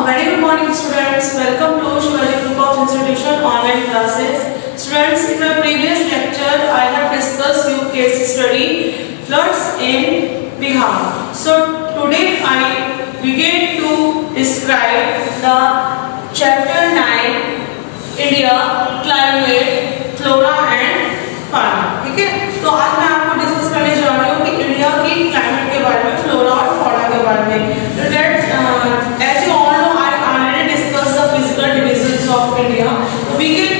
A very good morning students. Welcome to Shivaji Group of Institution online classes. Students, in my previous lecture I have discussed few case study floods in Bihar. So today I begin to describe the chapter 9 India climate flora and fauna. ठीक है, तो आज मैं आपको discuss करने जा रही हूँ कि इंडिया की क्लाइमेट के बारे में, फ्लोरा और फौना के बारे में. As you all know, I already discussed the physical divisions of India. So we can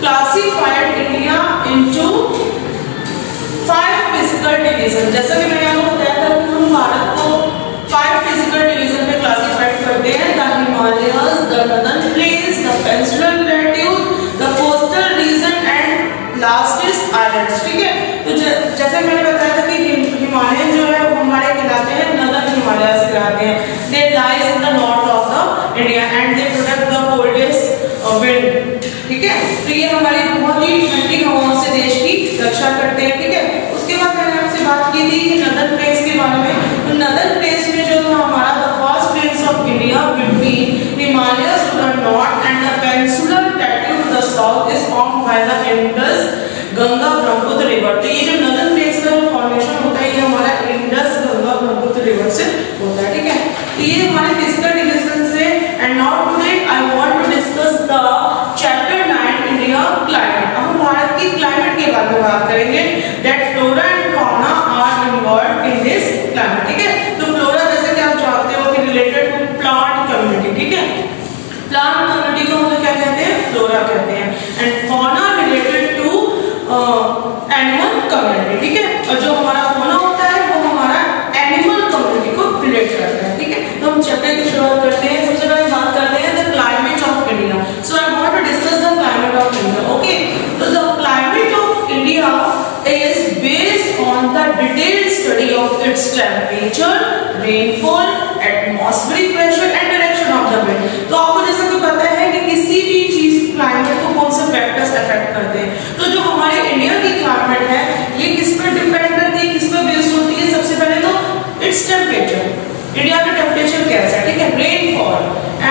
classify India into 5 physical divisions. जैसा कि मैंने आपको बताया था कि हम भारत को 5 physical division में classified करते हैं: the Himalayas, the Northern Plains, the Peninsular Plateaus, the coastal region and last is islands. ठीक है, तो जैसे मैंने बताया था कि हिमालयन जो है वो हमारे कहलाते हैं नॉर्दर्न हिमालयस कहलाते हैं. They lies in the north of the India and they protect the coldest wind. ठीक है, तो ये हमारी बहुत ही ठंडी हवाओं से देश की रक्षा करते हैं. ठीक है, उसके बाद मैंने आपसे बात की थी कि नॉर्दर्न प्लेन्स के बारे में. तो नॉर्दर्न प्लेन्स में जो हमारा the first plains of India between Himalayas to the north and the peninsular plateau to the south is formed by the Indus Ganga Brahmaputra river. तो ये जो नॉर्दर्न प्लेन्स का फॉर्मेशन होता है ये हमारा इंडस गंगा ब्रह्मपुत्र रिवर से होता है. ठीक है, तो ये हमारे फिजिकल डिविजन से. And now today I want to discuss the chapter 9 India climate. हम भारत की क्लाइमेट के बारे में बात करेंगे. That flora and fauna are involved in this climate. ठीक है, तो फ्लोरा जैसे कि आप जानते हो कि रिलेटेड टू प्लांट कम्युनिटी. ठीक है, प्लांट कम्युनिटी को हम लोग क्या कहते हैं? फ्लोरा कहते हैं. And fauna related to animal community. ठीक है, और जो हमारा फौना होता है वो हमारा एनिमल कम्युनिटी को रिलेट करता है. ठीक है, तो हम चैप्टर की शुरुआत करते हैं. सबसे पहले बात करते हैं the climate of India. So I want to discuss the climate of India. Okay, तो the climate of India is based on the detailed study of its temperature, rainfall, atmospheric pressure and direction of the wind. तो आपको जैसा कि पता है कि किसी भी चीज क्लाइमेट को कौन से फैक्टर्स अफेक्ट करते हैं. तो जो हमारे इंडिया की क्लाइमेट है ये किस पर डिपेंड करती है, किस पर बेस्ड होती है? सबसे पहले तो इट्स टेम्परेचर. इंडिया का टेम्परेचर कैसा है? ठीक है, रेनफॉल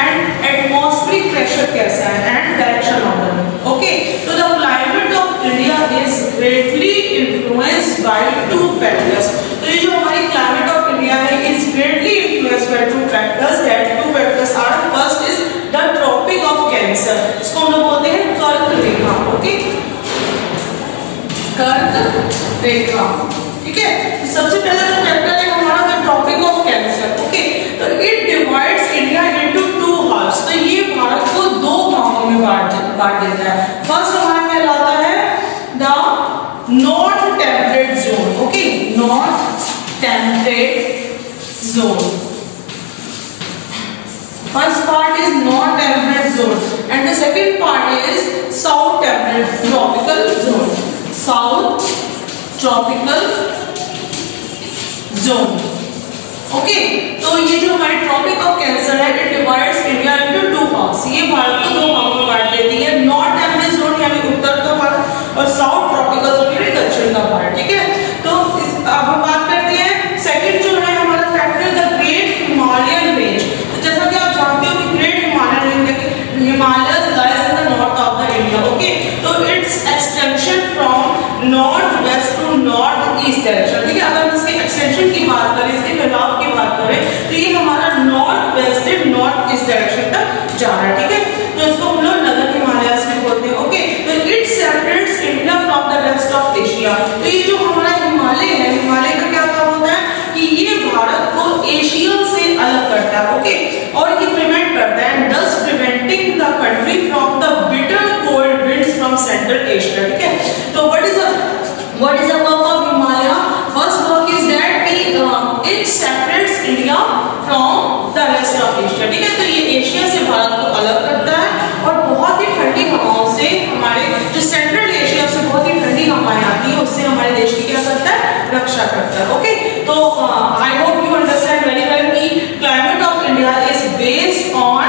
एंड एटमॉस्फेरिक प्रेशर कैसा है and direction of the wind. Okay, तो the climate of India is greatly influenced by 2 factors. तो ये जो हमारी climate of India है is greatly influenced by 2 factors. That 2 factors are: first is the Tropic of Cancer. इसको हम लोग बोलते हैं कर्क रेखा. ओके, कर्क रेखा. ठीक है, तो सबसे पहला जो फैक्टर है हमारा the Tropic of Cancer. Okay, तो it divides India into 2 halves. तो ये भारत को 2 भागों में बांट देता है. फर्स्ट हमारा कहलाता है the North temperate zone. Okay, North temperate zone. First part is North temperate zone, and the second part is South temperate tropical zone. South tropical zone. Okay, तो ये जो हमारी ट्रॉपिक ऑफ कैंसर है it divides India into 2 halves. ये भारत को 2 भागों में बांट देती है. नॉर्थ टेम्परेट जोन यानी उत्तर का भाग और साउथ ट्रॉपिकल जोन यानी दक्षिण का भाग. ठीक है, तो अब हम बात करते हैं सेकंड जो है हमारा factor the great Himalayan range. तो जैसा कि आप जानते हो कि great Himalayan range Himalayas lies in the north of the India. Okay, तो its extension from north west to north east direction. ठीक है, अगर हम इसके एक्सटेंशन की बात करें, इसके फैलाव की बात करें तो ये हमारा नॉर्थ वेस्ट से नॉर्थ ईस्ट डायरेक्शन तक जा रहा है. ठीक है, तो इसको हम लोग नॉर्दर्न हिमालयस में बोलते हैं. ओके, तो it separates India from the rest of Asia. तो ये जो हमारा हिमालय है, हिमालय का क्या काम होता है कि ये भारत को एशिया से अलग करता है. ओके, और ये प्रिवेंट करता है thus preventing the country from the bitter cold winds from central Asia. ठीक है, तो what is the work of Himalaya? First work is that it separates India from the rest of Asia. ठीक है, तो ये Asia से भारत को अलग करता है और बहुत ही ठंडी हवाओं से हमारे जो सेंट्रल एशिया से बहुत ही ठंडी हवाएं आती है उससे हमारे देश की क्या करता है? रक्षा करता है. ओके, तो I hope you understand very well कि climate of India is based on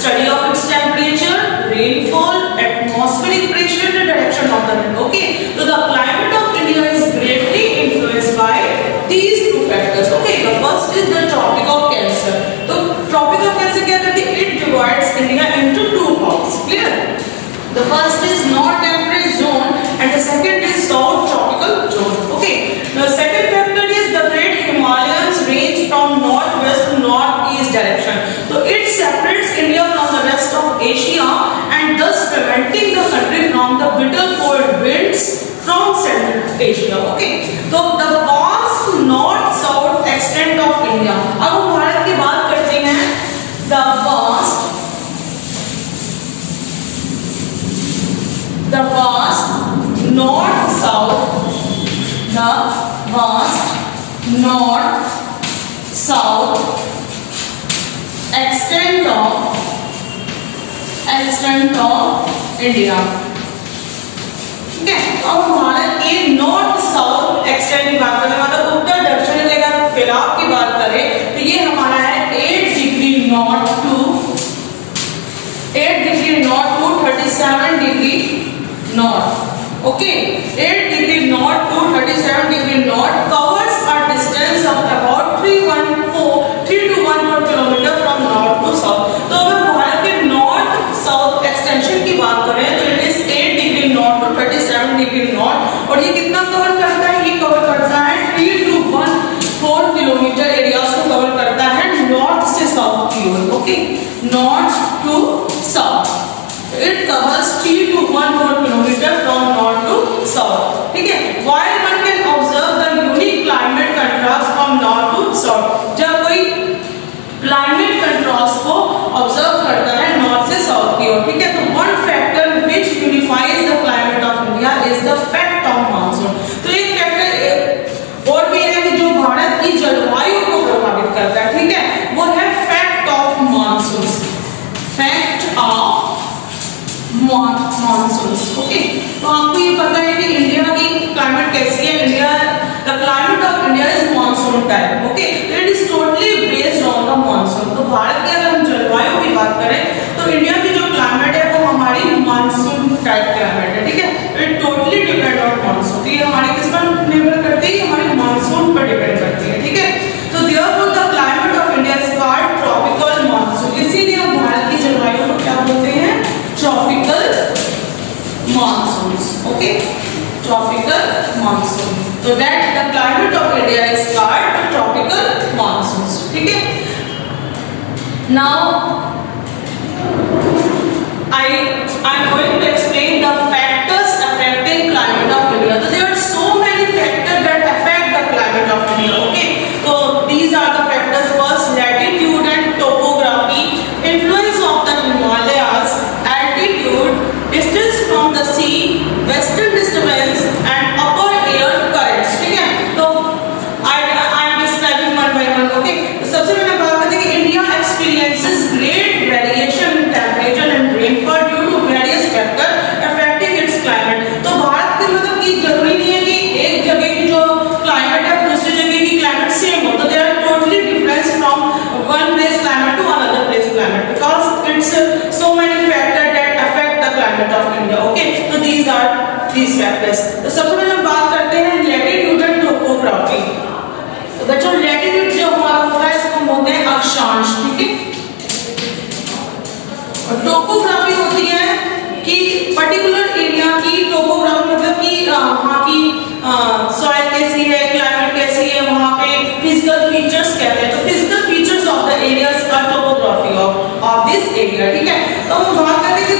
study of its temperature, rainfall, atmospheric pressure and direction of the wind. Okay, तो the climate of India is greatly influenced by these 2 factors. Okay, the first is the Tropic of Cancer. तो Tropic of Cancer क्या करती है? It तो the vast north south extent of India. अब हम भारत की बात करते हैं। The vast north south extent of India। ठीक है, अब भारत के नॉर्थ साउथ एक्सटेंट की बात करें, मतलब उत्तर दक्षिण के अगर फैलाव की बात करें तो ये हमारा है 8 degree north to 37 degree north. Okay, 8 degree north to 37 degree north covers a distance of about 3 to 1 kilometre from north to south. तो अगर भारत के नॉर्थ साउथ एक्सटेंशन की बात करें तो it is 8 degree north to 37 degree north, और ये कितना कवर करता है? ये कवर करता है 3 to 1 किलोमीटर एरियाज को कवर करता है नॉर्थ से साउथ की ओर। Okay, north to south it covers 3 to 1 kilometre from north to south. ठीक है, while one can observe the unique climate contrast from north to south। जब कोई क्लाइमेट कंट्रास्ट को ऑब्जर्व करता है नॉर्थ से साउथ की ओर, ठीक है, तो one factor which unifies the climate of India is the fact of monsoon. तो एक फैक्टर और भी है कि जो भारत की जलवायु को प्रभावित करता है, ठीक है, वो है fact of monsoon. Fact of monsoon. Okay, तो आपको ये पता है कि इंडिया की क्लाइमेट कैसी है? India the climate of India is monsoon type. Okay, it is totally based on the monsoon. तो भारत की अगर हम जलवायु की बात करें तो इंडिया की जो क्लाइमेट है वो हमारी मानसून टाइप क्लाइमेट है। ठीक है, it totally depend on monsoon. तो ये हमारी किस पर निर्भर करती है? हमारी मानसून पर डिपेंड करती है। ठीक है, तो therefore the climate of India is called tropical monsoon. इसीलिए हम भारत की जलवायु को क्या बोलते हैं? Tropical monsoon. Okay, tropical monsoon. तो that the climate of India is called tropical monsoon. ठीक है, now I'm going to explain the factors affecting climate of India. So there are so many factors that affect the climate of India. Okay, so these are the factors. First, latitude and topography, influence of the Himalayas, altitude, distance from the sea, western disturbance and upper air currents. ठीक है, तो I am describing one by one. Okay, तो सबसे पहले बात करते हैं कि India experiences great variation in temperature and rainfall due to various factors affecting its climate। तो भारत के मतलब कि जरूरी नहीं है कि एक जगह की जो क्लाइमेट है दूसरी जगह की क्लाइमेट सेम हो। तो they are totally difference from one place climate to another place climate because it's so many factor that affect the climate of India. Okay, तो दीज आर these factors। तो सबसे पहले हम बात करते हैं लैटिट्यूड एंड टोपोग्राफी। तो बच्चों, लैटिट्यूड जो हमारा होता है इसको बोलते हैं अक्षांश। ठीक है, और टोपोग्राफी होती है कि पर्टिकुलर एरिया की टोपोग्राफी मतलब कि वहाँ की सॉइल कैसी है, क्लाइमेट कैसी है, वहाँ पे फिजिकल फीचर्स कहते हैं। तो physical features of the areas का टोपोग्राफी ऑफ दिस एरिया। ठीक है, तो हम बात करते हैं कि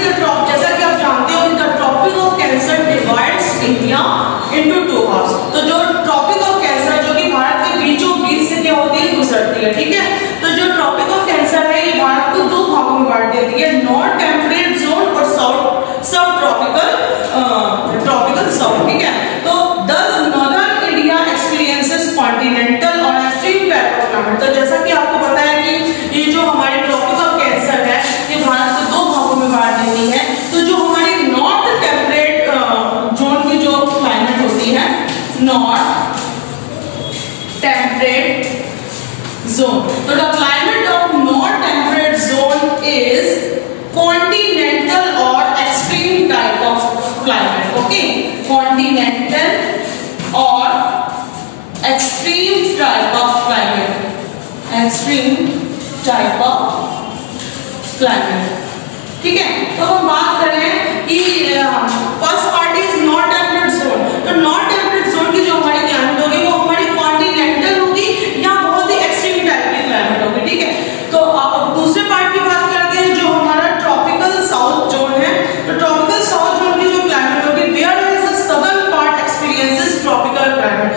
जैसा कि आप जानते हो the tropic of Cancer divides India into 2 halves. तो जो ट्रॉपिक ऑफ कैंसर जो कि भारत के बीचों बीच से क्या होती है? गुजरती है। ठीक है, तो जो ट्रॉपिक ऑफ कैंसर है ये भारत को 2 भागों में बांट देती है, नॉर्थ टेम्परेट जोन और सब ट्रॉपिकल साउथ। ठीक है, तो दस नॉर्दर्न इंडिया एक्सपीरियंसेस कॉन्टिनेंटल और एक्सट्रीम टाइप ऑफ क्लाइमेट। तो जैसा कि आपको पता है कि ये जो हमारे ट्रॉपिक ऑफ कैंसर है ये भारत को 2 भागों में बांट देती है। तो जो हमारी नॉर्थ टेम्परेट जोन की जो क्लाइमेट होती है, नॉर्थ टेम्परेट जोन, तो the climate of north temperate zone is continental और extreme type of climate. Okay, continental और extreme type of climate, extreme type of climate. ठीक है, तो हम बात करें कि first part is north temperate zone. तो नॉर्थ टेम्परेट जोन की जो हमारी क्लाइमेट होगी वो हमारी कॉन्टिनेंटल होगी या बहुत ही एक्सट्रीम टाइप की क्लाइमेट होगी। ठीक है, तो अब दूसरे पार्ट की बात करते हैं जो हमारा ट्रॉपिकल साउथ जोन है। तो ट्रॉपिकल साउथ जोन की जो क्लाइमेट होगी where is the southern part experiences tropical climate.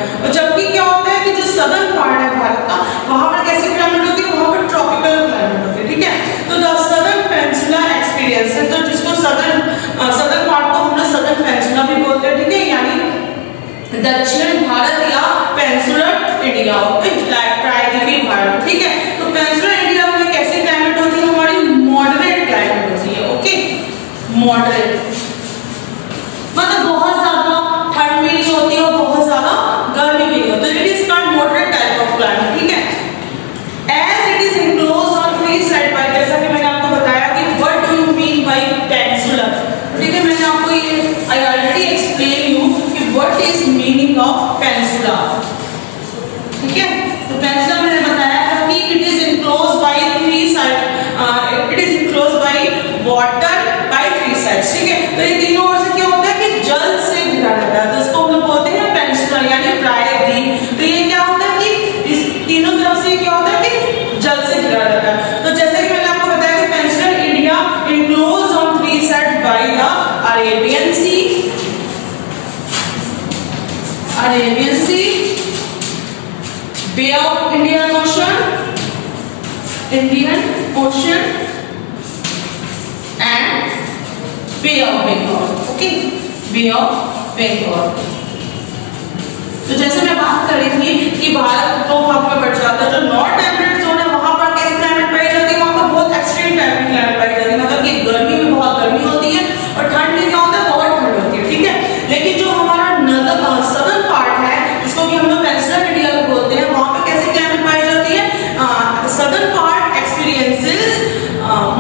Arabian Sea, Bay of Indian Ocean, and Bay of Bengal. Okay, Bay of Bengal. तो जैसे मैं बात कर रही थी कि भारत दो भाग में बढ़ जाता है, जो नॉर्थ टेम्परेट जोन है वहां पर कैसी क्लाइमेट पाई जाती है, वहां पर बहुत एक्सट्रीम टाइप की क्लाइमेट पाई जाती है, मतलब कि गर्मी में बहुत गर्मी होती है और ठंड में क्या होता है, बहुत ठंड होती है, ठीक है। लेकिन जो हमारा सदर्न पार्ट है, जिसको कि हम लोग वेस्टर्न इंडिया को बोलते हैं, वहां पर कैसी क्लाइमेट पाई जाती है, southern part experiences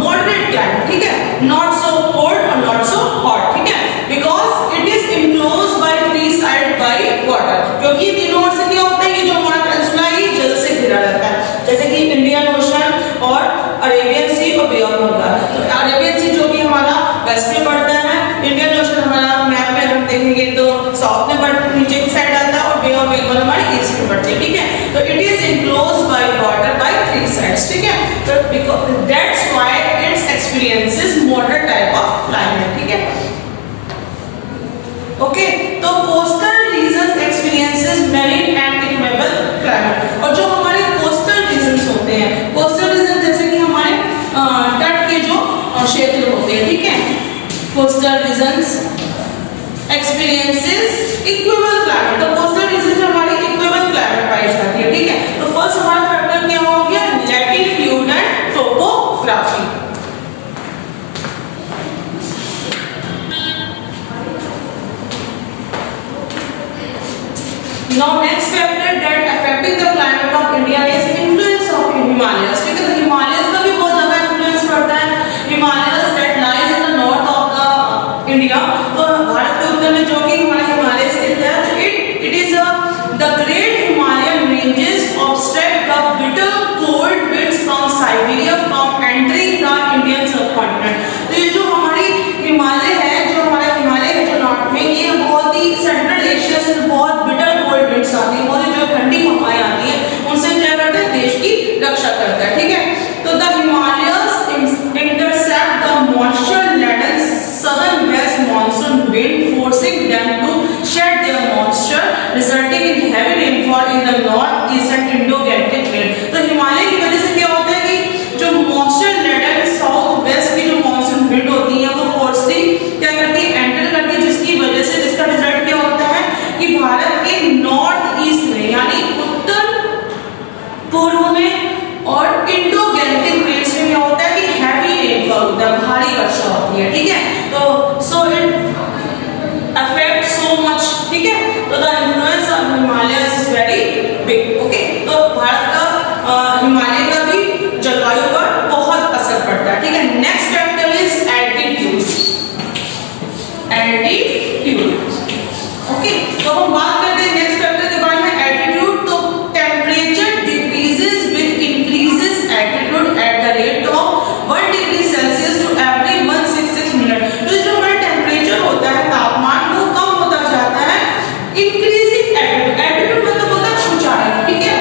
moderate climate, ठीक है, नॉट सो कोल्ड और नॉट सो हॉट, ठीक है, because it is enclosed by three side by water, क्योंकि तीनों ओर से क्या होता है, ये जो हमारा पेनिनसुला है ये जल से घिरा रहता है, जैसे कि इंडियन ओशन और अरेबियन सी और बे ऑफ बंगाल। तो अरेबियन सी जो कि हमारा वेस्ट में पड़ता है, इंडियन ओशन हमारा मैप में अगर देखेंगे तो साउथ में नीचे की साइड आता है, और बे ऑफ बंगाल हमारे ईस्ट में पड़ती है, ठीक है। तो it is enclosed by water by three sides, ठीक है। तो because that's why it's experiences moderate type of climate, ठीक है। ओके, तो coastal regions experiences marine and equable climate, और जो हमारे कोस्टल रीजन्स होते हैं, कोस्टल रीजन जैसे कि हमारे तट के जो क्षेत्र होते हैं, ठीक है, coastal regions experiences equable climate, तो कोस्टल रीजन में हमारी इक्वेबल क्लाइमेट पाई जाती है, ठीक है। तो फर्स्ट हमारा फैक्टर क्या हो गया, latitude and topography. Now next factor that affecting the climate of India is influence of Himalayas, ठीक है। तो हिमालयस का भी बहुत ज्यादा इन्फ्लुएंस पड़ता है, Himalayas that lies in the north of the India, तो भारत के उत्तर में जो कि हमारा हिमालय स्थित है, तो it is the great Himalayan ranges obstruct the bitter cold winds from Siberia from entering the Indian subcontinent। तो ये जो हमारी हिमालय है, जो हमारा हिमालय है जो नॉर्थ में, ये बहुत ही सेंट्रल एशिया से बहुत बिटर कोल्ड विंड्स आती है, बहुत जो ठंडी हवाएं आती है, उनसे क्या करता है, देश की रक्षा करता है, ठीक है। तो the Himalayas intercept the moisture laden southern west monsoon wind forcing them to shed their moisture resulting in heavy rainfall in the north east and Indo-Gangetic plain। तो हिमालय की वजह से क्या होता है कि जो मॉइस्चर लेडन साउथ वेस्ट की जो मॉनसून विंड होती है वो फोर्सली क्या करती है, एंटर करती है, जिसकी वजह से जिसका रिजल्ट क्या होता है कि भारत के नॉर्थ ईस्ट में यानी उत्तर पूर्व में और इंडो-गैंजेटिक प्लेन्स में क्या होता है कि हैवी रेनफॉल होता है, भारी वर्षा होती है, ठीक है। तो so it affect so much, ठीक है। तो the influence of Himalayas is very big, okay. तो भारत का हिमालय का भी जलवायु पर बहुत असर पड़ता है, ठीक है। Next factor is altitude, okay. तो हम बात करते हैं नेक्स्ट फैक्टर के बारे में, एल्टीट्यूड। तो temperature decreases with increases altitude at the rate of 1 degree Celsius to every 166 minute. तो जो हमारा टेम्परेचर होता है, तापमान, वो कम होता जाता है इंक्रीजिंग एल्टीट्यूड। एल्टीट्यूड मतलब होता है ऊंचाई, ठीक है,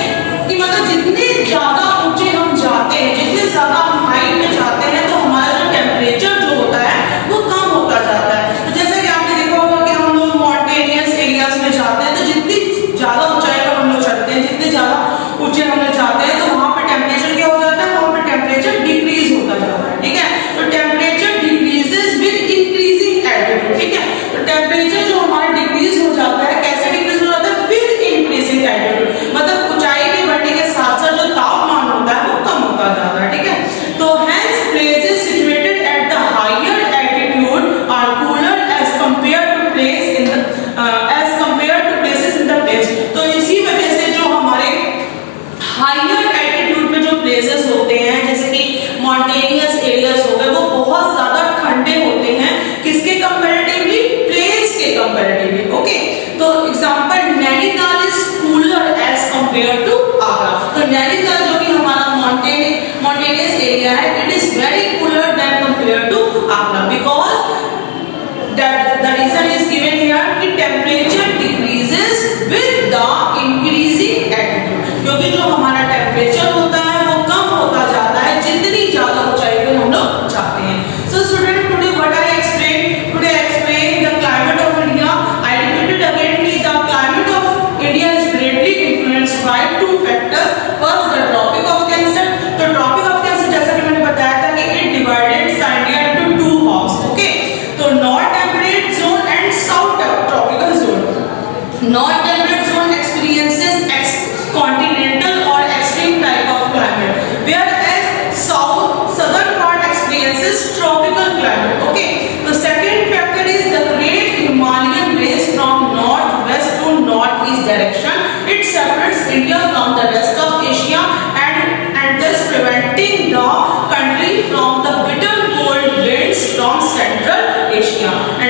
कि मतलब जितने ज्यादा ऊंचे हम जाते हैं, जितने ज्यादा हम हाइट में जाते हैं, तो हमारा जो टेम्परेचर जो होता है वो कम होता जाता है। तो जैसे कि आपने देखा होगा कि हम लोग मॉन्टेनियस एरियाज में जाते हैं, तो जितनी ज्यादा ऊंचाई पर हम लोग चढ़ते हैं, जितने ज्यादा ऊंचे हम लोग जाते हैं, तो वहां पर टेम्परेचर क्या हो जाता है, वहां पर टेम्परेचर डिक्रीज होता जाता है, ठीक है। तो temperature decreases with increasing altitude, ठीक है। तो टेम्परेचर जो हमारा डिक्रीज हो जाता है, कैसे डिक्रीज हो जाता है, विद इंक्रीजिंग एल्टीट्यूड, मतलब ऊंचाई के बढ़ने के साथ साथ जो तापमान होता है वो कम होता जाता है, ठीक है। तो hence places situated at the higher altitude are cooler as compared to place in the places in the place. तो इसी वजह से जो हमारे हायर एल्टीट्यूड में जो प्लेसेस होते हैं, जैसे कि मॉन्टेनियस एरियाज हो गए, वो बहुत ज्यादा ठंडे होते हैं, किसके कंपैरेटिवली, प्लेस के कंपैरेटिवली, ओके। तो example Nainital is cooler as compared to Agra. तो नैनीताल जो कि हमारा मॉन्टेनियस एरिया है, it is very cooler than compared to Agra, because the reason is given here कि temperature decreases with the increasing altitude, क्योंकि जो हमारा टेम्परेचर होता है वो कम होता जाता है जितनी ज्यादा ऊंचाई पे हम लोग जाते हैं। So student, today what I explain, today I explain the climate of India. I repeated again कि the climate of It separates India from the rest of Asia and thus preventing the country from the bitter cold winds from Central Asia.